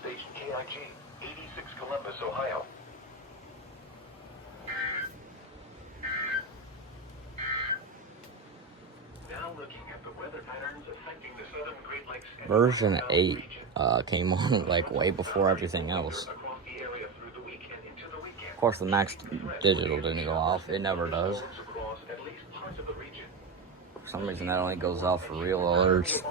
station KIG, 86 Columbus, Ohio. Now looking at the weather patterns affecting the southern Great Lakes. Version 8 came on like way before everything else. Of course, the Max Digital didn't go off. It never does. For some reason, that only goes off for real alerts.